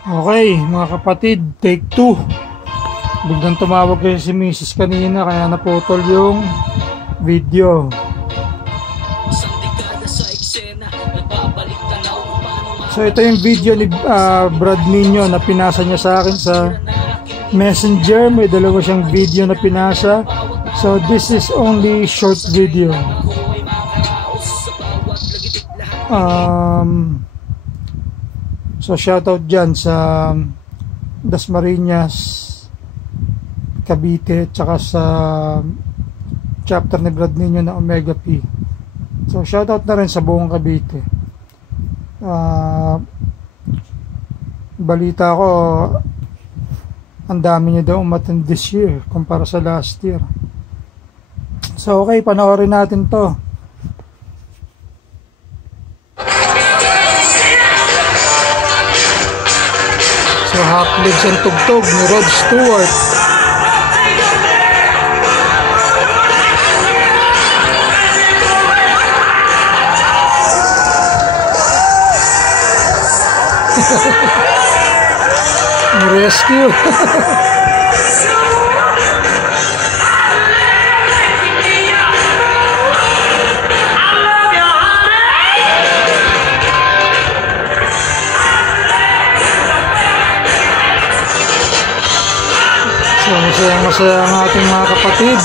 Okay, mga kapatid, take 2. Biglang tumawag kasi si Mrs. kanina kaya naputol yung video. So ito yung video ni Brad Nino na pinasa niya sa akin sa Messenger. May dalawa siyang video na pinasa. So this is only short video. So shoutout dyan sa Dasmariñas, Cavite, tsaka sa chapter ni Brad Nino na Omega P. So shoutout na rin sa buong Cavite. Balita ko ang dami niya daw umattend this year kumpara sa last year. So okay, panoorin natin to. So Hacklids and Tugtog ni Rod Stewart. Rescue. So masaya ang ating mga kapatid.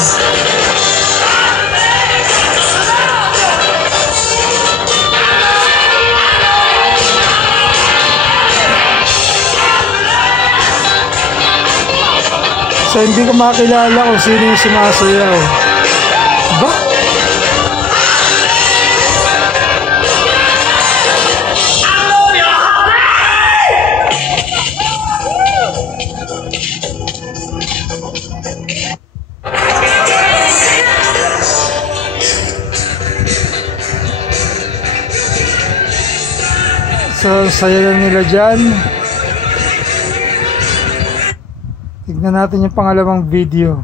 So hindi ko makilala kung sino yung sumasayaw. Ba? So saya lang nila dyan. Tignan natin yung pangalawang video.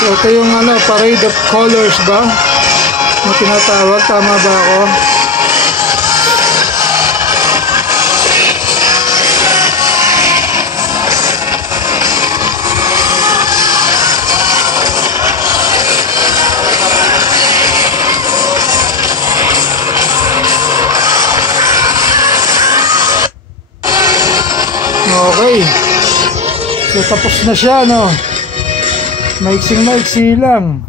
So ito yung Parade of Colors ba? Ano tinatawag? Tama ba ako? Okay. So tapos na siya, no? Maiksing-maiksi lang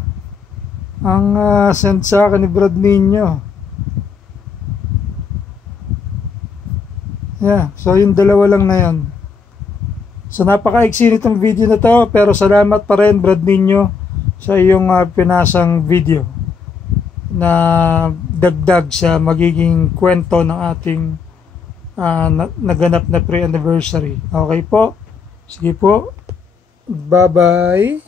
ang send sa akin ni Brad Nino. Yeah, so yung dalawa lang na yan. So napaka-iksi nitong video na to, pero salamat pa rin Brad Nino sa iyong pinasang video na dagdag sa magiging kwento ng ating naganap na pre-anniversary. Okay po? Sige po. Bye-bye.